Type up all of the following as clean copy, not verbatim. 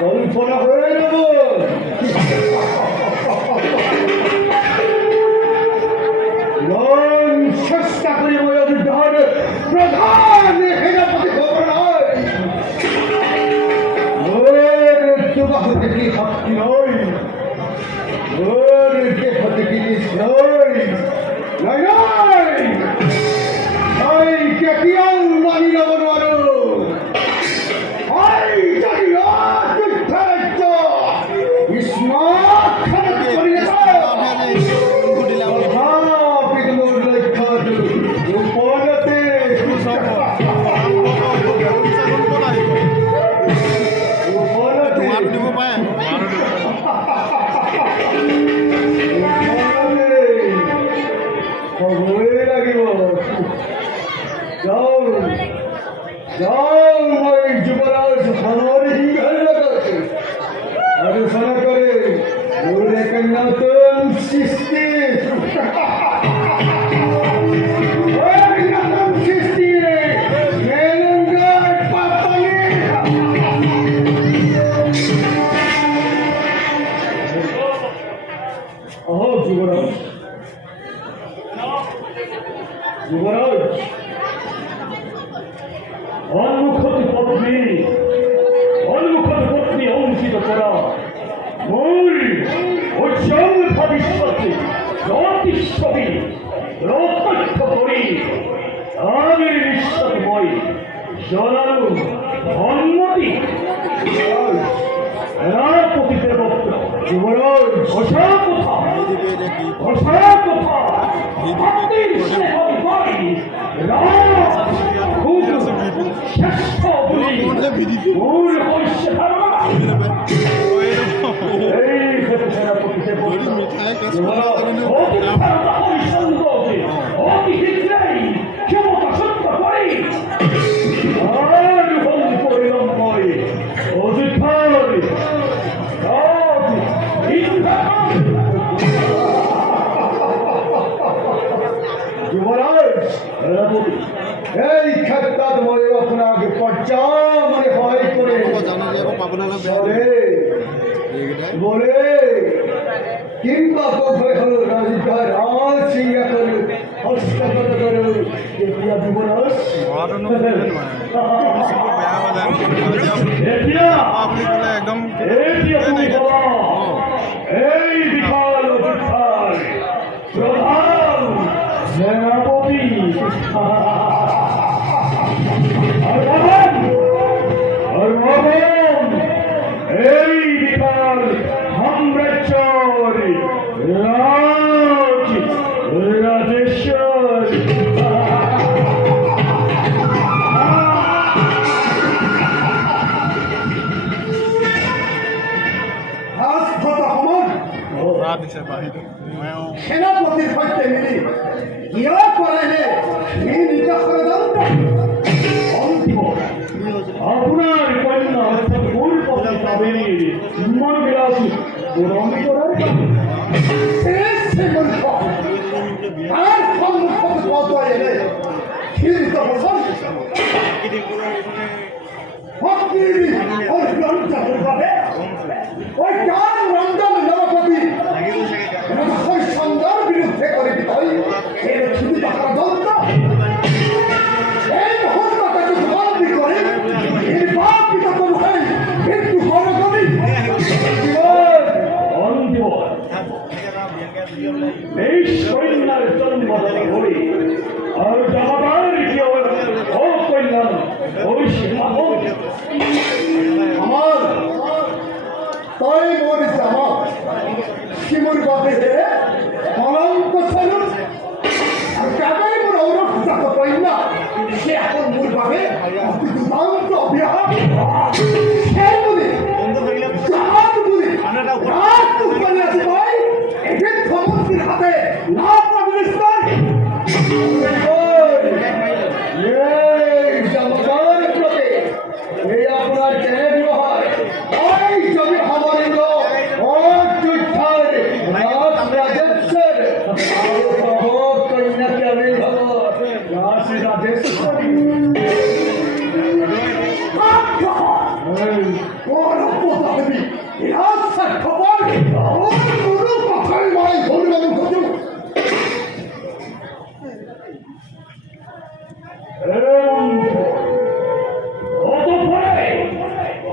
কল্পনা হয়ে যাব চেষ্টা করি প্রধান সেনাপতি থেকে শক্তি নয় ওর দেহ থেকে নয় যুবরাজ আলোচনা করে নতুন সৃষ্টি যুবরাজ অন্মুখতি পত্নী অঙ্কিত করা মূল উজ্জ্বল ভবিষ্যতে জ্যোতিষী রক্তাক্ষ করি আমি নিঃশ্বাসময় জলালু ধন্মতি সেনাপতি দেবত্র যুবরাজ ঘোষা কথা শ্রেষ্ঠ বলি মূল বৈশ্য ধারণা এই সেনাপতি অতি শীঘ্রই ক্ষমতা সত্য করি আর বন্ধ করিলাম মই অধিকার যুবরাজ এই ক্ষেত্রে আপনাকে পর্যায়ে হয় করে বলে কিংবা কোথায় হল রাজিকার রাজ সিংহা করে হস্তগত করে যুবরাজ একদম এই বিশাল প্রধান সেনাপতি এই বিশাল সাম্রাজ্যের রাজেশ্বর সেনাপতির সত্যি মিলি ইয়া করে আপনার কন্যা অর্থাৎ মূল পথে কাবেরীর মন বিলাসী পূরণ করার সন্ধ্যার বিরুদ্ধে করে এই সৈন্যের জন্মদান হই আর জামাতার ও কল্যাণ ওই আমার তাই মোর জামা শিমুর বাপে কলঙ্ক চলুন আর কাকাই মোর ঔরক্ষা কইনা সে এখন মোর বাপে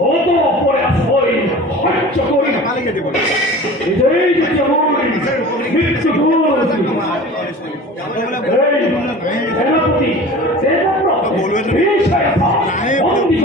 অতঃপরে আসবই সহ্য করি এটাই যে কেমন মৃত্যু সেনাপতি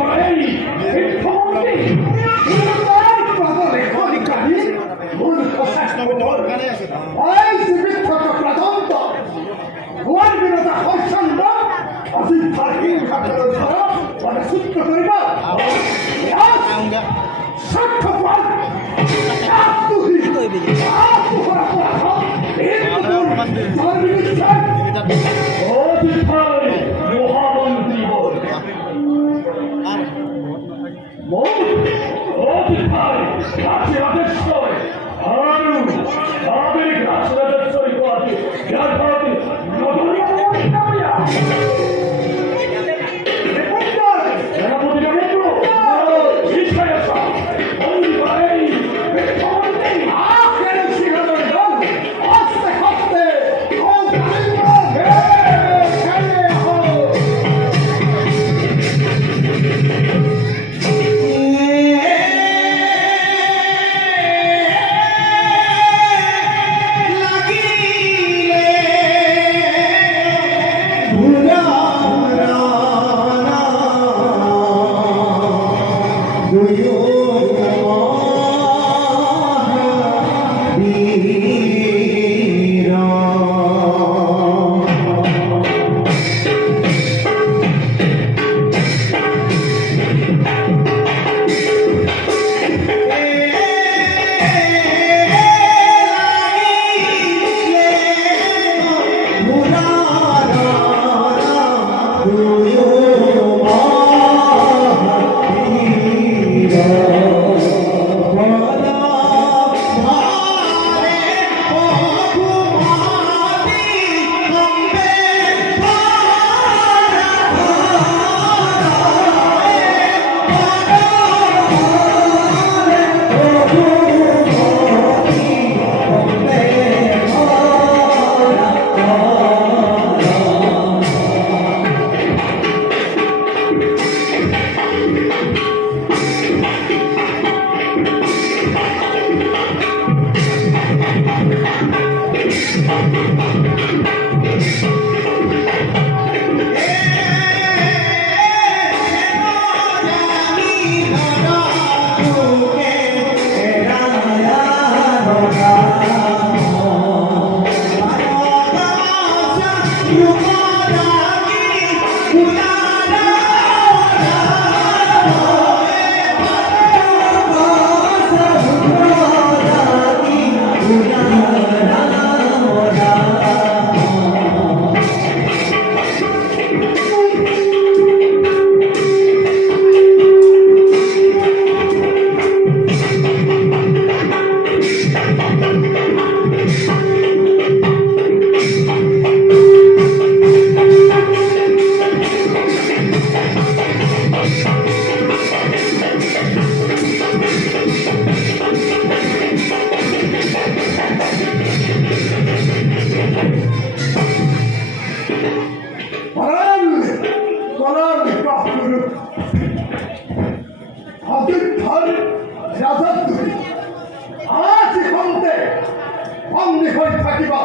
বন্দি করে সূত্র করিবা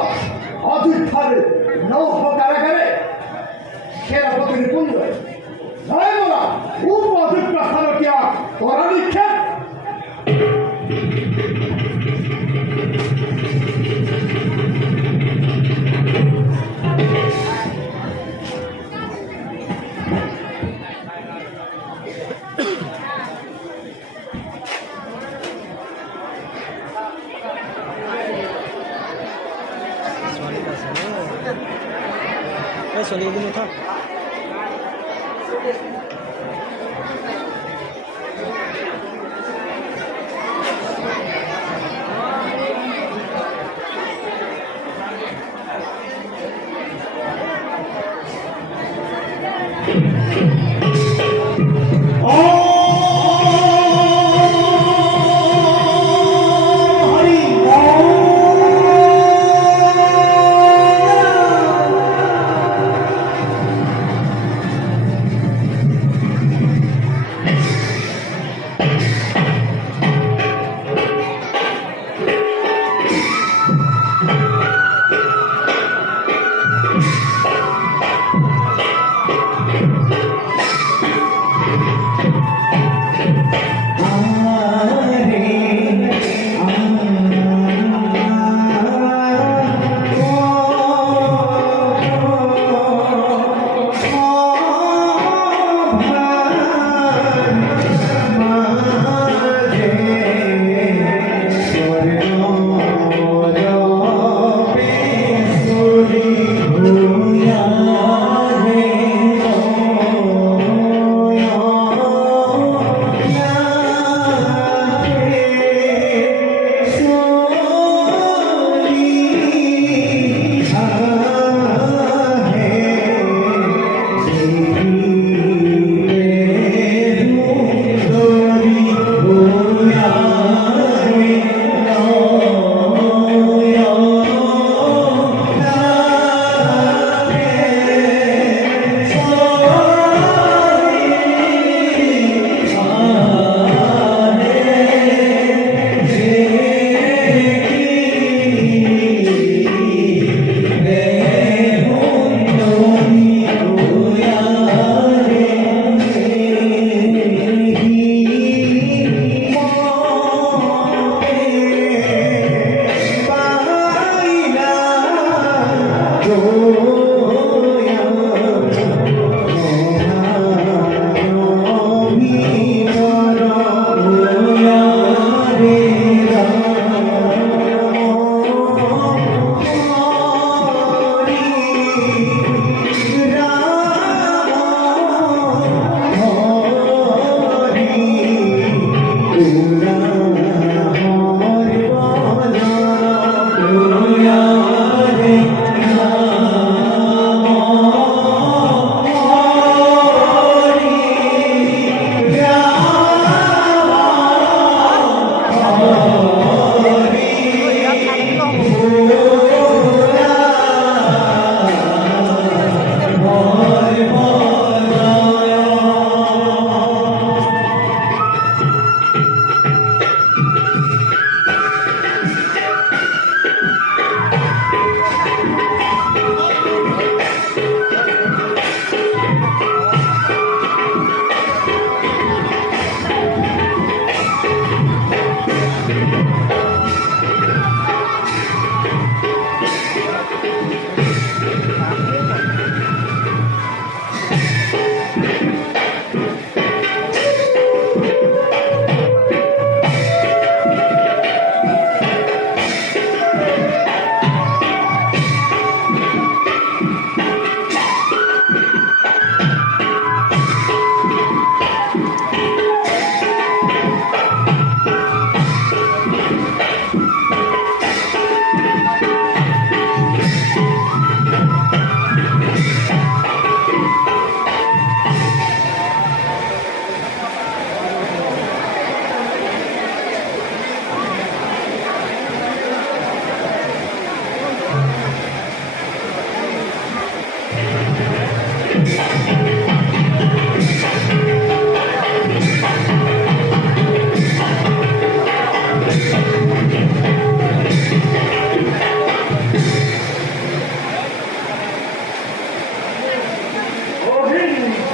অযোধ্যার নৌহ কারাগারে সেনাপতির পুঞ্জ জয় বলা উপযুক্ত স্থানকিয়া করা নিক্ষেপ Soalnya ini muka.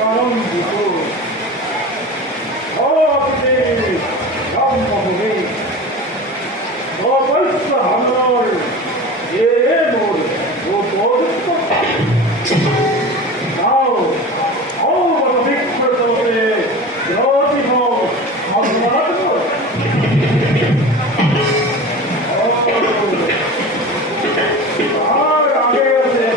আনন্দিত আপনি রামবাবুকে অবশ্য আমার এ মোর ও পবিত্র নাও অবশ্য বিখ্যাত জ্যোতিষ ভগবান আর আগে আছে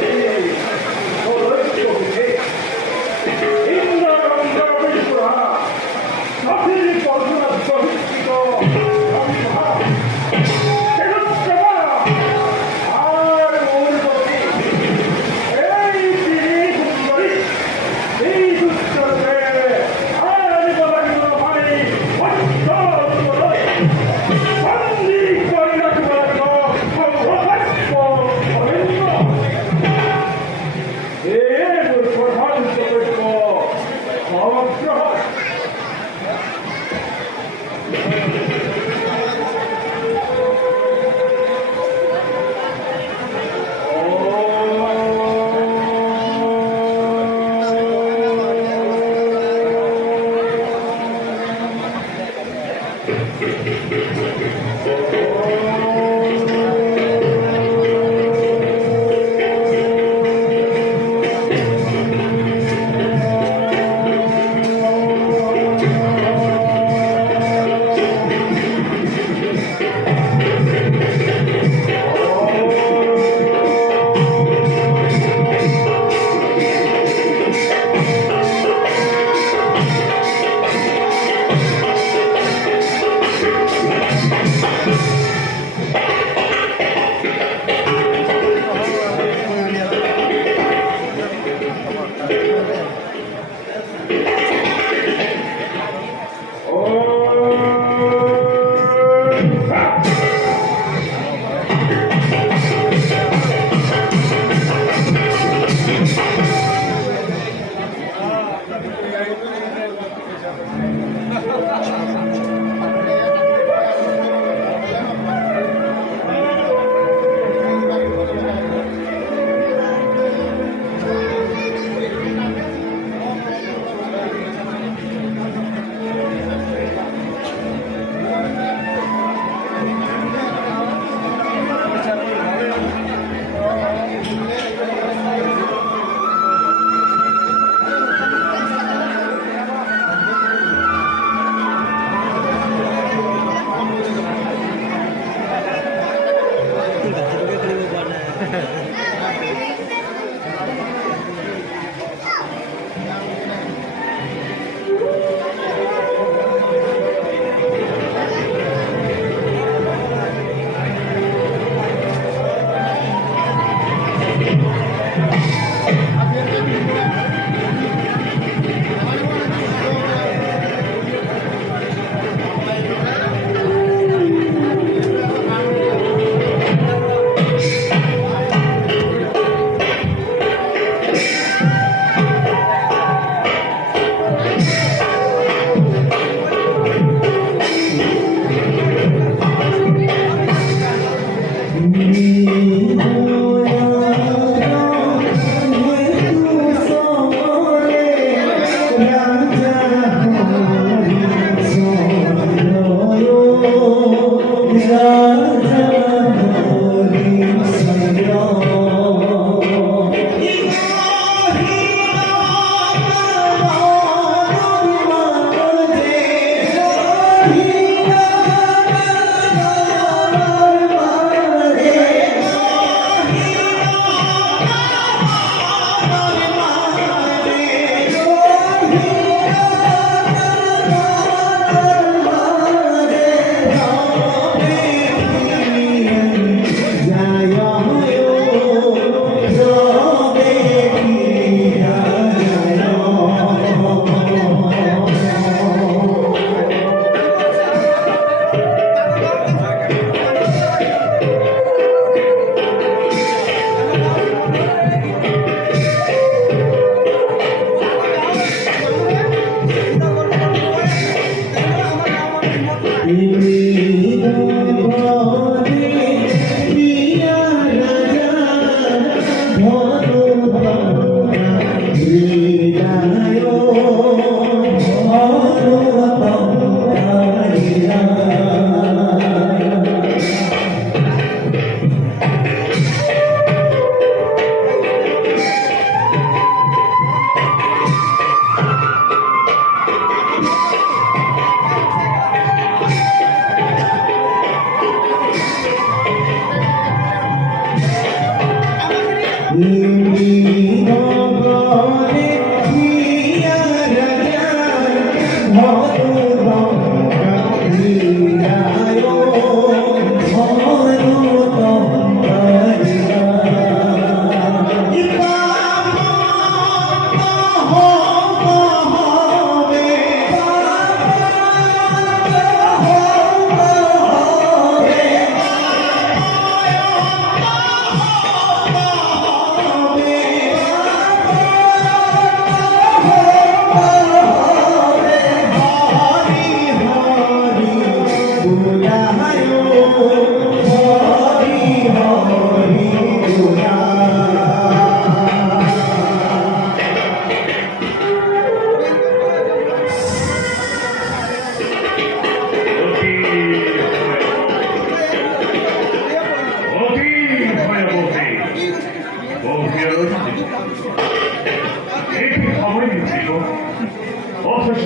অথচ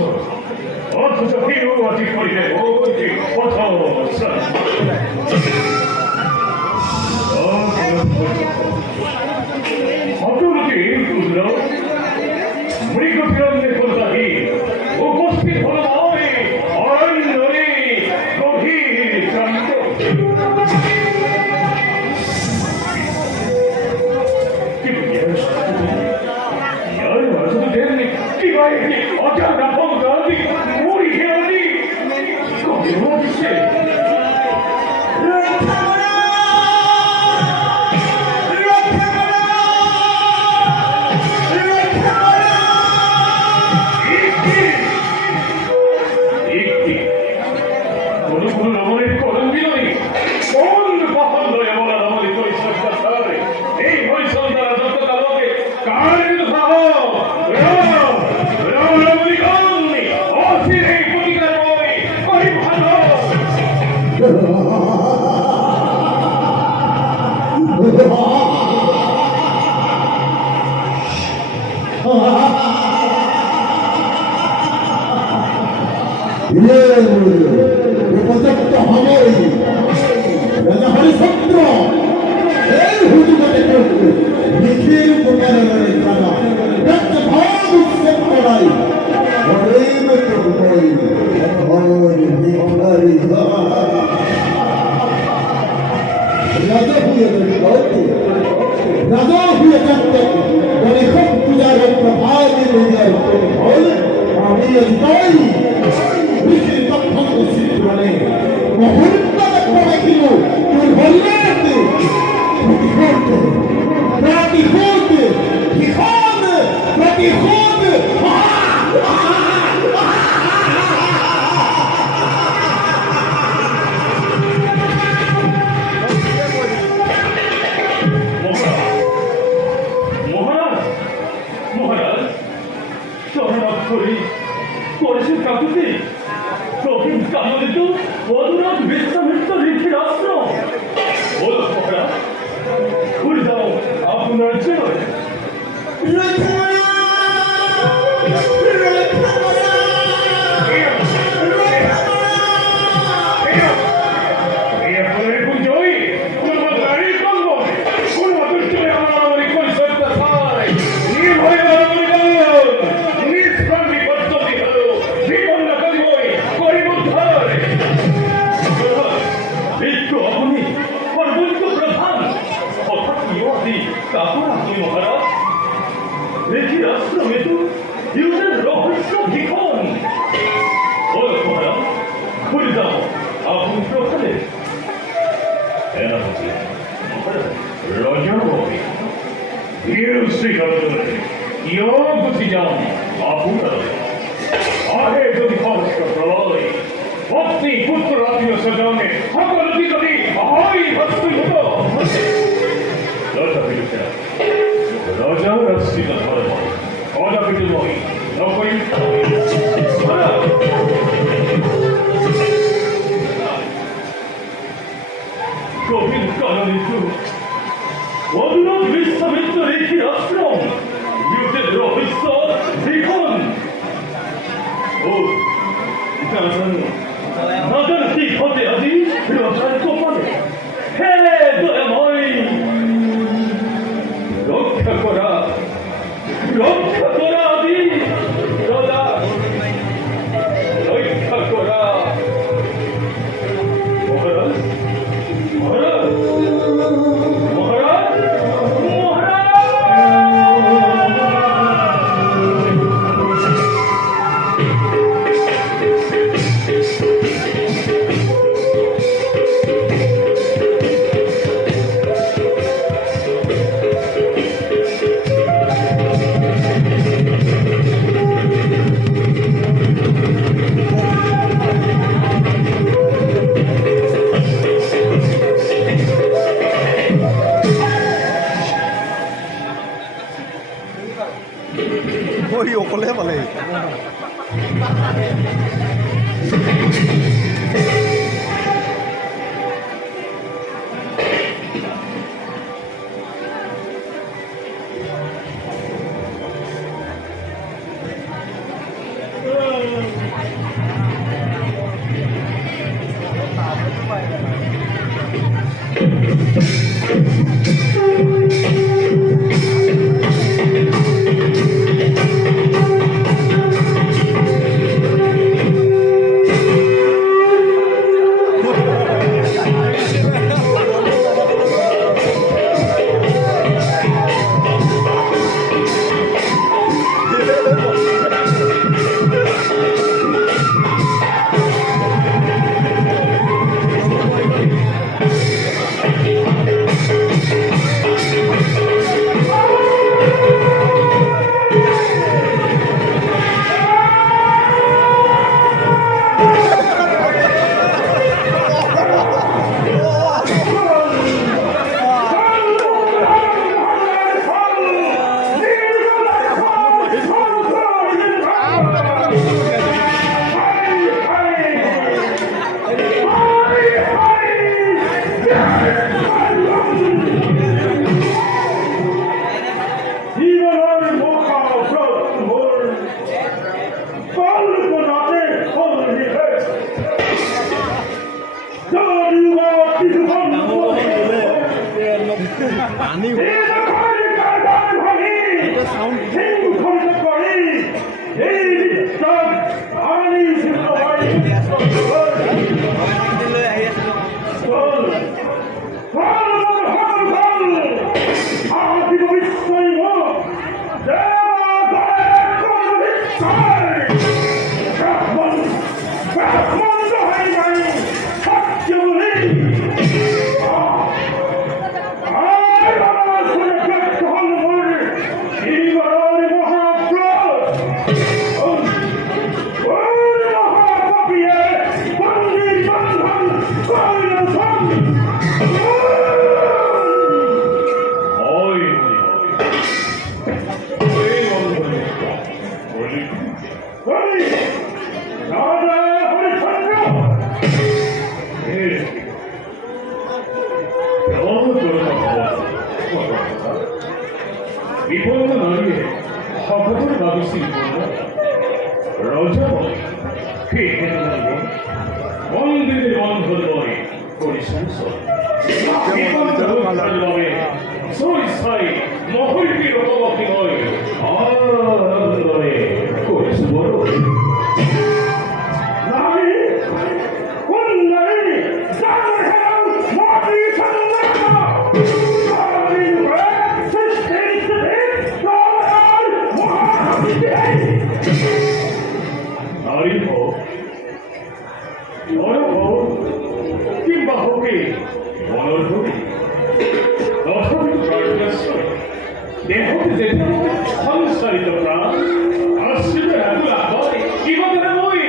অথচ কেউ অতি করিলে ভগবতী কোথাও হতমতি বুঝল মৃগ বিরন্ধে কোথাহি উপস্থিত হল নয় অরণ্যরে গভীর ক্রান্ত অজানা ভঙ্গাদি মুড়ি খেয়াদি কবে হচ্ছে উপযুক্ত হবে রাজা হরিচন্দ্র এই হুজুরে নিখিল উপকারের রাজা একটা ভাব উৎসব করাই হরেম কই হর নিখারি রাজা হয়ে রাজা হয়ে থাকতে বলে খুব পূজার প্রভাব আমি তাই বিশেষ তথ্য চিত্রণে মহত্তর দেখিল তোর হল্লাতে প্রতিহত বিহত প্রতিহত মহারাজ শরণার্থ করি করেছেন কাকুতি প্রথম কামলিত অদূরত বিশ্বামিত্র ঋষির আশ্রম বলো মহারাজ ঘুরে যাও আপনার জন্য মহারাজ ঋষির আশ্রমে তো ইউদের রহস্য ভীষণ বলো মহারাজ ঘুরে যাও আপনি প্রখানে সেনাপতি রজনবী ইয়গুতি যান আপনার আহে যদি ভবস্ক প্রলয় পত্নী পুত্র আত্মীয় স্বজনে সকল বিগতি হয় ভস্মীভূত রাজা রাষ্ট্রীয় ধর্ম অজাপিতময় নকরি কবির কাননিতু অদূরত বিশ্বামিত্র ঋষির আশ্রম ইউদের রহস্য লিখন ও নাজান কি ঘটে আজি রাজার কপালে হে দয়াময় রক্ষা করা আদি রাজা রক্ষা করা মহারাজ মহারাজ মহারাজ Ôi, অকলে পালে শৃঙ্খলিত করে এই বিদ্যার আনি সিদ্ধ হয় বিপন্ন নারী সকলের বাবিসি রজা মন্দিরের বন্ধন করে পরিসংসদ সই মহলটির উপভোগী নয় আনন্দে করিস বড় নারী কোন নারী নারী হোক বড় হোক কিংবা হোকে বনধরী দেহতে সংসারিত প্রাণ আসলে এগুলা করে কি বলে মই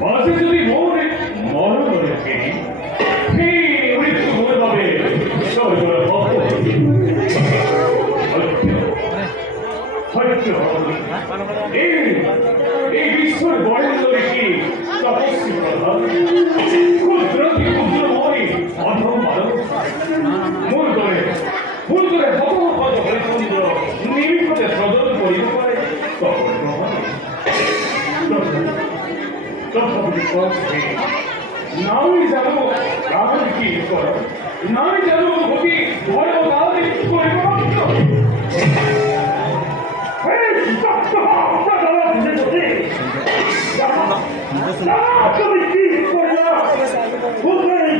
মাঝে যদি মনে মরণ করে ফিরি মৃত্যু মনে পাবে এই বিশ্বর বরেন্দ্রে কি তপস্বী প্রধান ক্ষুদ্রতি ক্ষুদ্রময় অধম মানব মূল করে ভগবত হরিচন্দ্র নিমিত্তে সদন করিতে পারে নামি জানো রাম কি করো নামি জানো ভূমি ভয়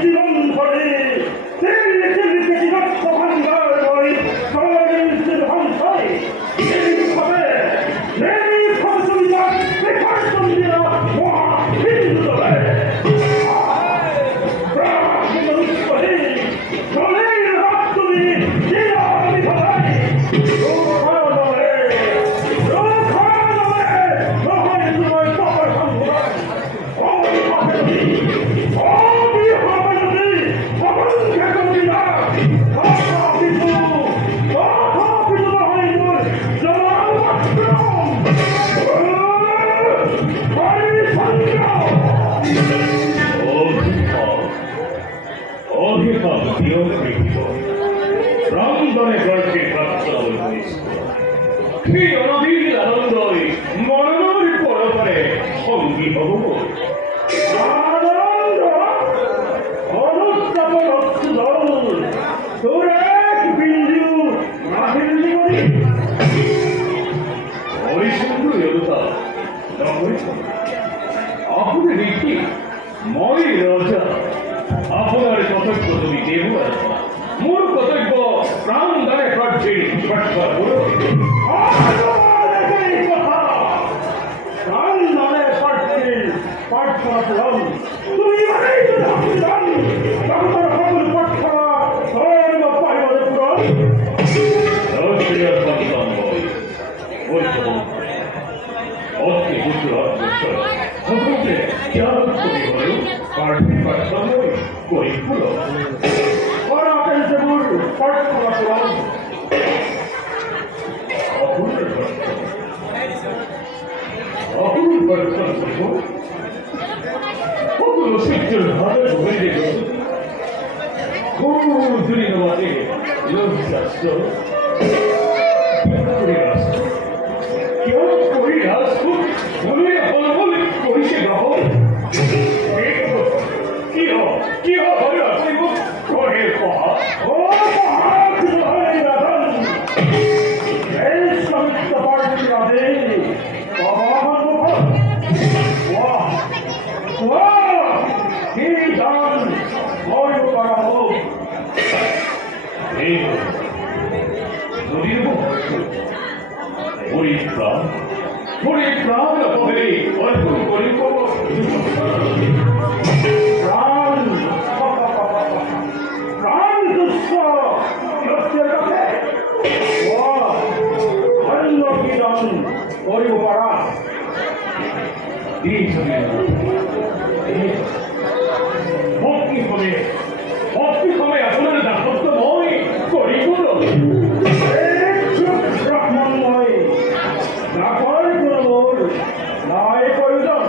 জীবন করে প্রাণদনে গর্বে অনবীর আনন্দই মরণের পরপরে সঙ্গী হব আপনি দেখি মই রজা আপনার কর্তব্য তুমি দেব মোর কর্তব্য প্রাণ দ্বারে কার্যে প্রাণ দ্বারে কার্যে পাঠ করা তুমি প্রার্থনা করলাম অপূর্ব প্রার্থনা করব অপূর্ব সূর্যের ভাবে হয়ে গেল খুব দূরে নেওয়াতে লোক শাস্ত্র কেউ করি রাস্তা বলে বলবল করিছে গ্রহণ কি হবে আপনি করে কহা ও মহারাজ মহারাজন এই সমস্ত পার্টি রাধে বাহ কি দান বড় করা হোক এই নদীর পরিত্রাণ পরিত্রাণ হবে অল্প করে প্রাণ প্রাণ দুঃখ লক্ষ্যের কাছে অন্য কিরণ করিব পারা ভক্তি হবে আপনার দাসত্বময় করিব ব্রাহ্মণময় নাকর গুণমূল নাই প্রয়োজন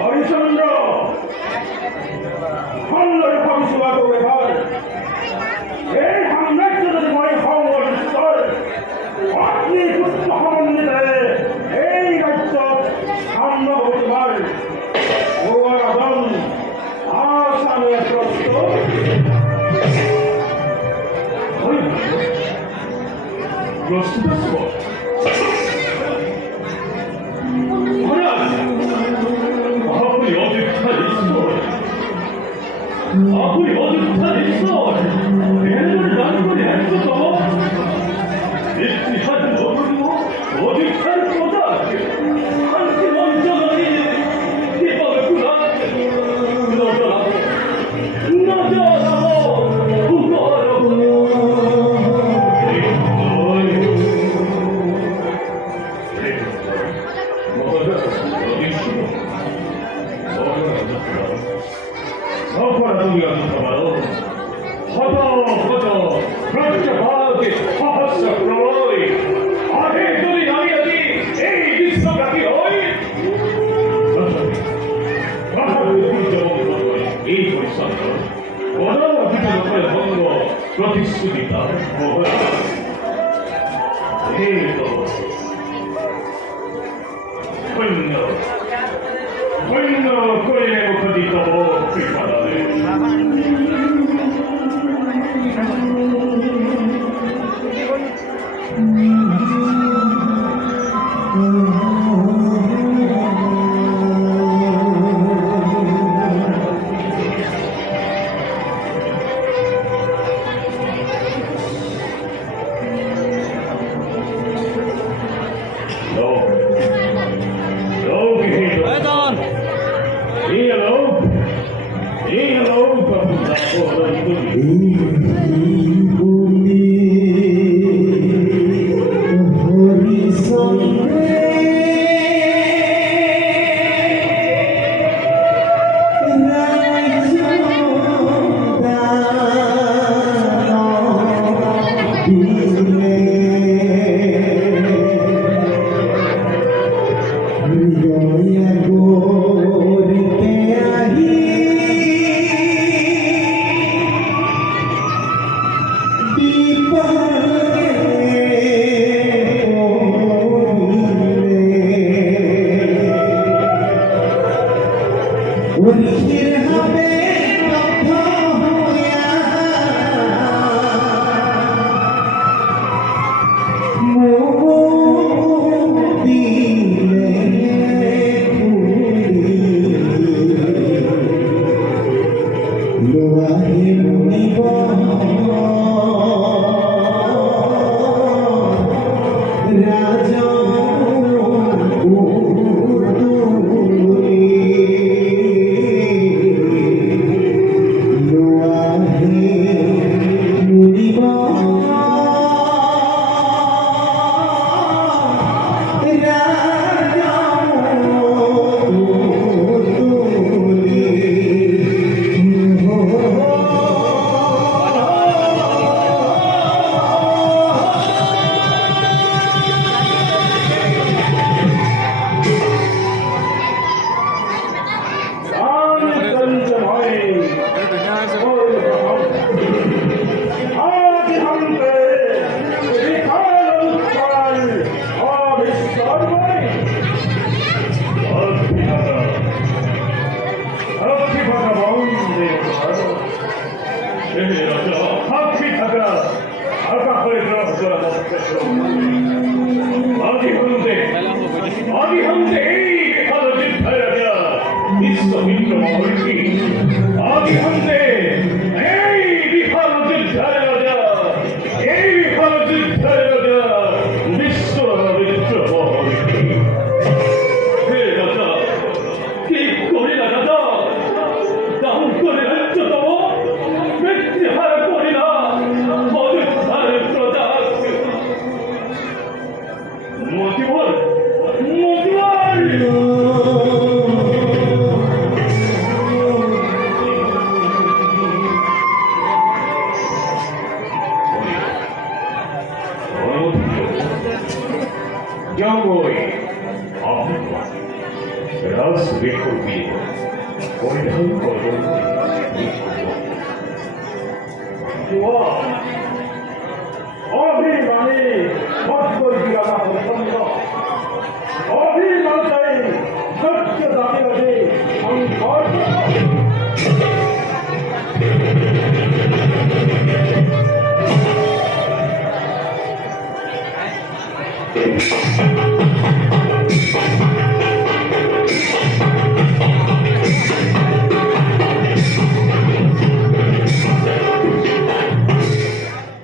হরিচন্দ্র হল্লরে ভবিষ্যৎ ব্যাপার এই সাম্রাজ্য যদি মনে হওয়ার আপনি সুস্থ সমন্বিত এই রাজ্য সাম্য হতে পারে ভগবান আসামে প্রস্তুত আপনি অযোধ্যার ঈশ্বর এমন দান করে একশত ইতিহাস অযোধ্যার প্রজা শান্তি মঞ্চ দাঁড়িয়ে কিভাবে প্রতিশ্রুতিটা ধন্য সৈন্য করে মুখদিত কৃপাদানে এই দান Thank you.